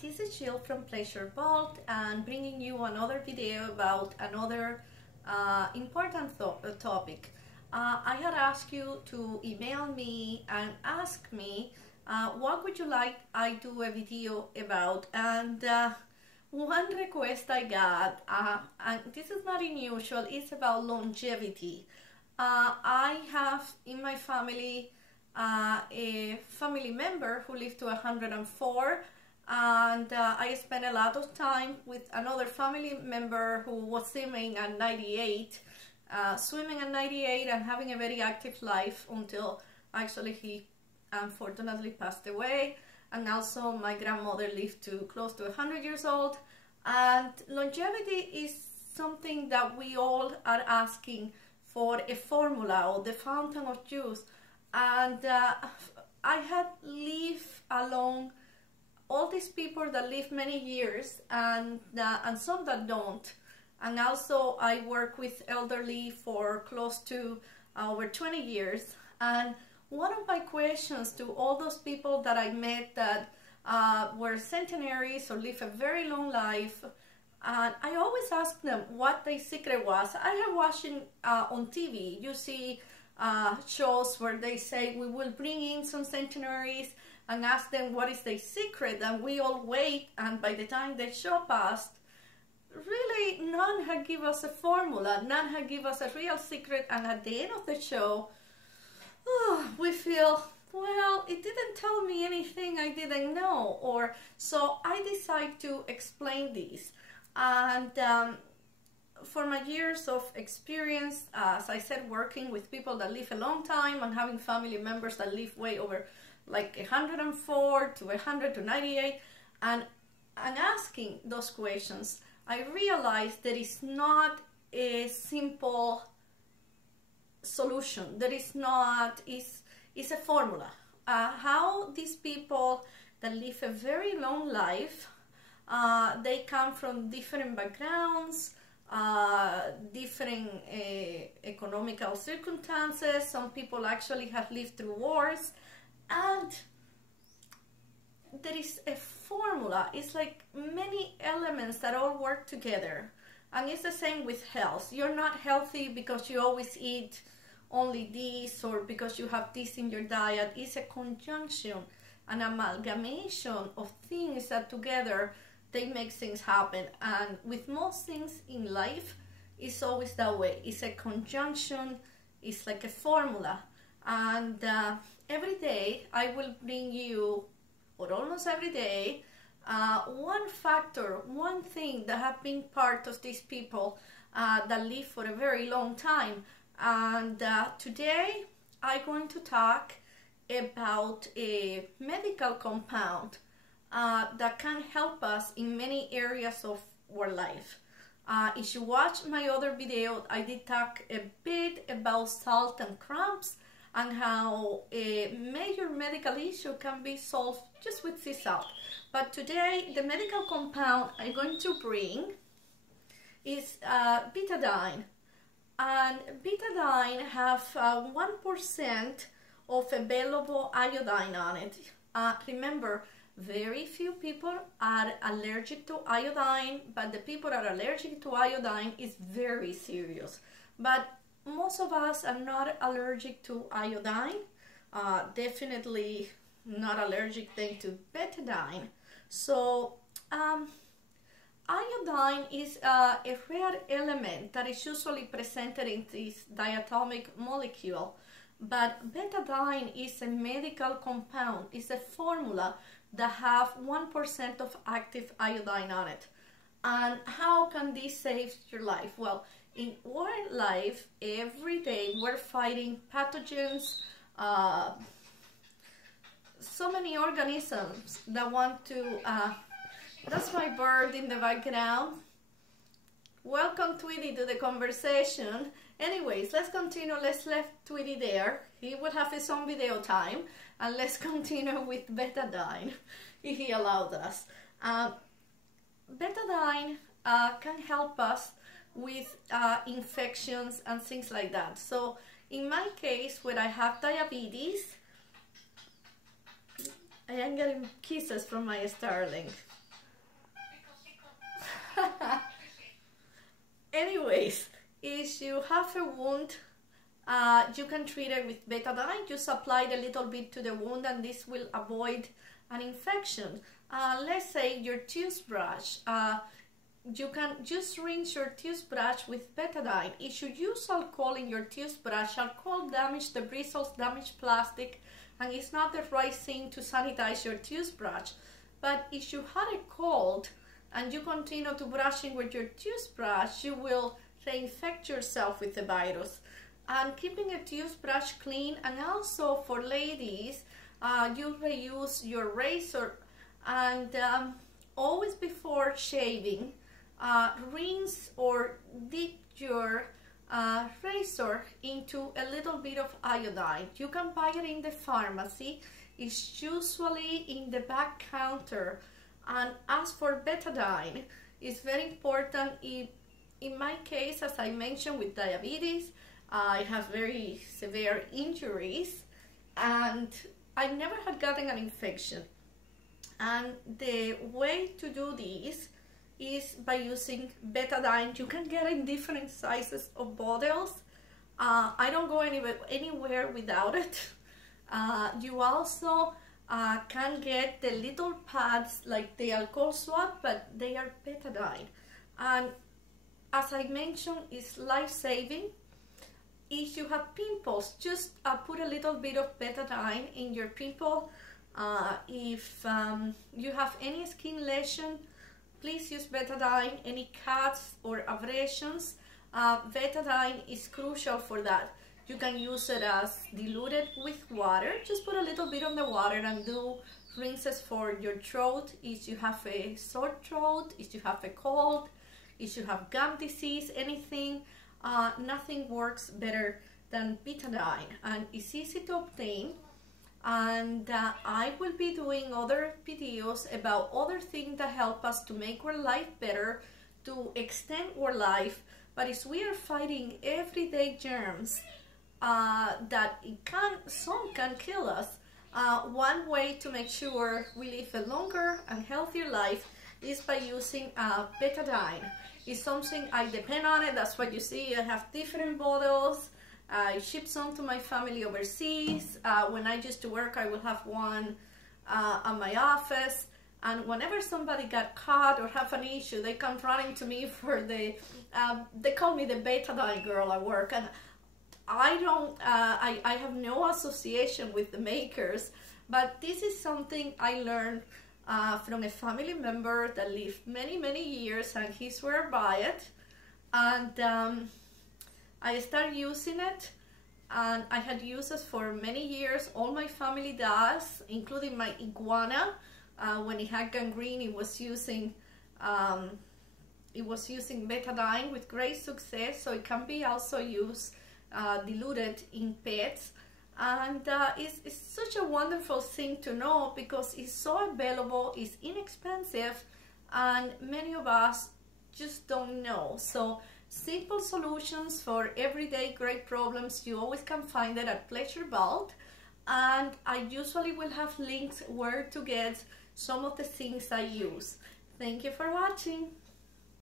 This is Jill from Pleasurevault and bringing you another video about another important topic. I had asked you to email me and ask me what would you like I do a video about, and one request I got, and this is not unusual, it's about longevity. I have in my family a family member who lived to 104, and I spent a lot of time with another family member who was swimming at 98, and having a very active life until actually he unfortunately passed away. And also my grandmother lived to close to 100 years old. And longevity is something that we all are asking for, a formula or the fountain of youth. And I had lived along all these people that live many years and some that don't. And also I work with elderly for close to over 20 years. And one of my questions to all those people that I met that were centenaries or live a very long life, and I always ask them what their secret was. I have watching on TV, you see shows where they say we will bring in some centenaries and ask them what is their secret, and we all wait, and by the time the show passed, really none had give us a formula, none had give us a real secret, and at the end of the show, we feel, well, it didn't tell me anything I didn't know. Or so I decided to explain this. And for my years of experience, as I said, working with people that live a long time and having family members that live way over like 104 to 100 to 98, and asking those questions, I realized there is not a simple solution. There is not, is a formula. How these people that live a very long life, they come from different backgrounds, different economical circumstances. Some people actually have lived through wars, and there is a formula. It's like many elements that all work together. And it's the same with health. You're not healthy because you always eat only this, or because you have this in your diet. It's a conjunction, an amalgamation of things that together they make things happen. And with most things in life, it's always that way. It's a conjunction, it's like a formula. And every day I will bring you, or almost every day, one factor, one thing that have been part of these people that live for a very long time. And today I'm going to talk about a medical compound that can help us in many areas of our life. If you watch my other video, I did talk a bit about salt and cramps and how a major medical issue can be solved just with sea salt. But today the medical compound I'm going to bring is Betadine. And Betadine have 1% of available iodine on it. Remember, very few people are allergic to iodine, but the people that are allergic to iodine is very serious. But most of us are not allergic to iodine. Definitely not allergic then to Betadine. So iodine is a rare element that is usually presented in this diatomic molecule, but Betadine is a medical compound, it's a formula that have 1% of active iodine on it. And how can this save your life? Well, in our life, every day we're fighting pathogens, so many organisms that want to that's my bird in the background. Welcome, Tweety, to the conversation. Anyways, let's continue. Let's leave Tweety there. He will have his own video time. And let's continue with Betadine, if he allowed us. Betadine can help us with infections and things like that. So in my case, when I have diabetes, I am getting kisses from my starling. Anyways, if you have a wound, you can treat it with betadine. Just apply it a little bit to the wound and this will avoid an infection. Let's say your toothbrush, you can just rinse your toothbrush with betadine. If you use alcohol in your toothbrush, alcohol damages the bristles, damage plastic, and it's not the right thing to sanitize your toothbrush. But if you had a cold and you continue to brushing with your toothbrush, you will reinfect yourself with the virus. And keeping a toothbrush clean, and also for ladies, you reuse your razor, and always before shaving, rinse or dip your razor into a little bit of iodine. You can buy it in the pharmacy. It's usually in the back counter. And as for betadine, it's very important. In my case, as I mentioned, with diabetes, I have very severe injuries and I never had gotten an infection. And the way to do this is by using betadine. You can get in different sizes of bottles. I don't go anywhere without it. You also can get the little pads like the alcohol swab, but they are betadine. And as I mentioned, it's life-saving. If you have pimples, just put a little bit of betadine in your pimple. If you have any skin lesion, please use betadine. Any cuts or abrasions, betadine is crucial for that. You can use it as diluted with water. Just put a little bit on the water and do rinses for your throat. If you have a sore throat, if you have a cold, if you have gum disease, anything, nothing works better than betadine, and it's easy to obtain. And I will be doing other videos about other things that help us to make our life better, to extend our life. But as we are fighting everyday germs that some can kill us, one way to make sure we live a longer and healthier life is by using betadine. It's something I depend on it. That's what you see. I have different bottles. I ship some to my family overseas. When I used to work, I will have one at my office. And whenever somebody got caught or have an issue, they come running to me for the, they call me the betadine girl at work. And I have no association with the makers, but this is something I learned from a family member that lived many years, and he swear by it. And I started using it, and I had used it for many years. All my family does, including my iguana. When it had gangrene, it was using betadine with great success. So it can be also used diluted in pets. And it's such a wonderful thing to know, because it's so available, it's inexpensive, and many of us just don't know. So simple solutions for everyday great problems, you always can find it at Pleasurevault, and I usually will have links where to get some of the things I use. Thank you for watching.